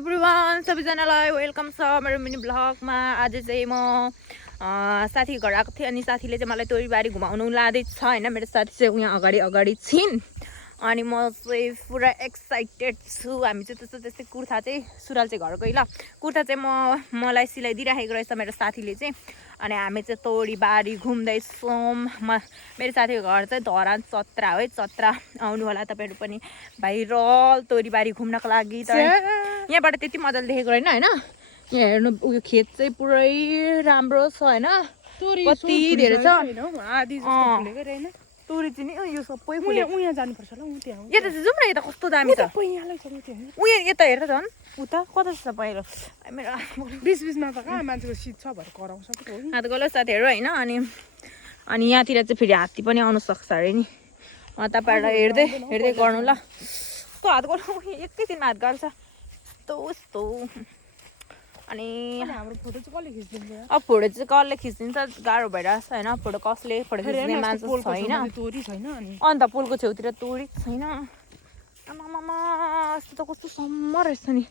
Everyone सबैजनालाई welcome छ मेरो मिनी ब्लगमा। आज चाहिँ म साथी घर आएको थिएँ अनि साथीले चाहिँ मलाई तोरीबारी घुमाउनु लाँदैछ हैन। मेरो साथी चाहिँ यहाँ अगाडि छिन् अनि म चाहिँ पुरा एक्साइटेड छु। हामी चाहिँ त्यस्तै कुर्ता चाहिँ सुरुवाल चाहिँ घरकै ल कुर्ता चाहिँ मलाई सिलाइदिइराखेको रहेछ मेरो साथीले चाहिँ। अनि हामी चाहिँ तोरीबारी घुम्दैछौँ। मेरो साथीको घर चाहिँ धरान चत्रा है। चत्रा आउनु होला तपाईहरु पनि भाइरल तोरीबारी घुम्नको लागि। तर यहाँबाट त्यति मजाले देखेको रहेन हैन। यहाँ हेर्नु उयो खेत चाहिँ पुरै राम्रो छ हैन। कति धेरै छ आधी जस्तो फुलेकै रहेन तोरी चाहिँ नि यो सबै फुले। उहाँ जानुपर्छ ल उहाँ त्यहाँ यता चाहिँ जाउँ न। यता कस्तो दामी छ पैयालै छ त्यहाँ उयो यता हेर झन् उता कता छ पहिरो मेरो बिचमा त कहाँ मान्छेको शीत छ भएर कराउँछ कि हो हात गलो साथीहरु हैन। अनि यहाँतिर चाहिँ फेरि हात्ती पनि आउन सक्छ अरे नि। तपाईहरुलाई हेर्दै गर्नु ल। कस्तो हात गर्नु एकैछिनमा हात गर्छ यस्तो अनि हाम्रो फोटो चाहिँ कसले खिच्दिन्छ? अब फोटो चाहिँ कसले खिच्दिन्छ गाह्रो भइरहेछ हैन। फोटो कसले फोटो खिच्ने मान्छे छैन। तोरी छैन अनि अन्त पुलको छेउतिर तोरी छैन। आमामामा यस्तो त कस्तो सम्म रहेछ नि।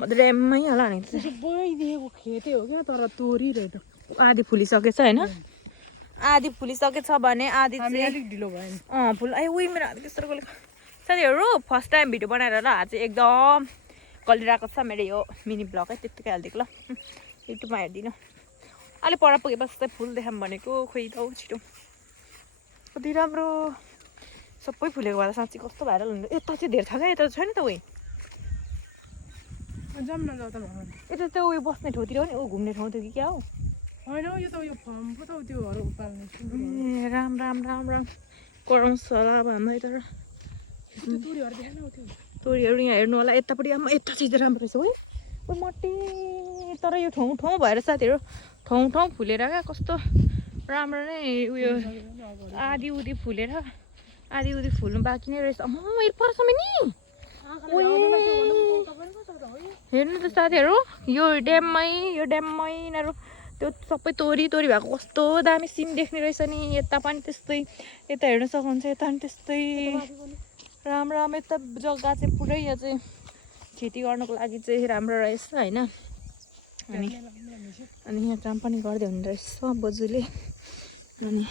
म त ड्याममै होला नि। बैदिएको खेतै हो क्या तर तोरी रहेछ। आधी फुलिसकेछ हैन। आधी फुलिसकेछ भने आधी चाहिँ अलिक ढिलो भयो नि। फुल उही मेरो हात कस्तो गले साथीहरु फर्स्ट टाइम भिडियो बनाएर ल हात चाहिँ एकदम गलिरहेको छ मेरो यो मिनी ब्लग है। त्यतिकै हालिदिएको ल युट्युबमा हेर्दिनु। अलि पर पुगेपछि चाहिँ फुल देखाम भनेको खोइ त छिटो कति राम्रो सबै फुलेको भएर साँच्चै कस्तो भाइरल हुन्छ। यता चाहिँ धेरै छ क्या यता छैन त उही जाम न जाऊ त भगवान यता चाहिँ उयो बस्ने ठाउँतिर हो नि ऊ घुम्ने ठाउँ थियो कि क्या हो होइन यो त उयो फर्म पो त त्योहरू पाल्ने ए राम कराउँछ होला अब हामीलाई। तर तोरीहरू देखेन हो त्यो तोरीहरू यहाँ हेर्नु होला यतापट्टि यता चाहिँ राम्रो रहेछ है ओ मट्टी। तर यो ठाउँ भएर साथीहरू ठाउँ फुलेर क्या कस्तो राम्रो नै उयो आधी उधी फुलेर आधी उधी फुल्नु बाँकी नै रहेछ। हेर पर्छ नि हेर्नु त साथीहरू यो ड्याममै यिनीहरू त्यो सबै तोरी भएको कस्तो दामी सिन देख्ने रहेछ नि। यता पनि त्यस्तै यता हेर्न सक्नुहुन्छ यता पनि त्यस्तै राम्रो यता जग्गा चाहिँ पुरै यहाँ चाहिँ खेती गर्नको लागि चाहिँ राम्रो रहेछ हैन। अनि यहाँ काम पनि गर्दै हुने रहेछ बोजूले। अनि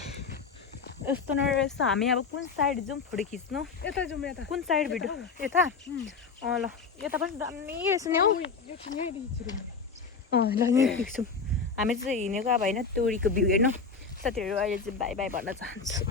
यस्तो नै रहेछ। हामी अब कुन साइड जाउँ फोटो खिच्नु? यता जाउँ यता कुन साइड भिडियो यता ल यता पनि दामी रहेछ नि हौ। ल यहीँ देख्छौँ हामी चाहिँ हिँडेको अब होइन तोरीको भ्यू हेर्नु। साथीहरू अहिले चाहिँ बाई बाई भन्न चाहन्छु।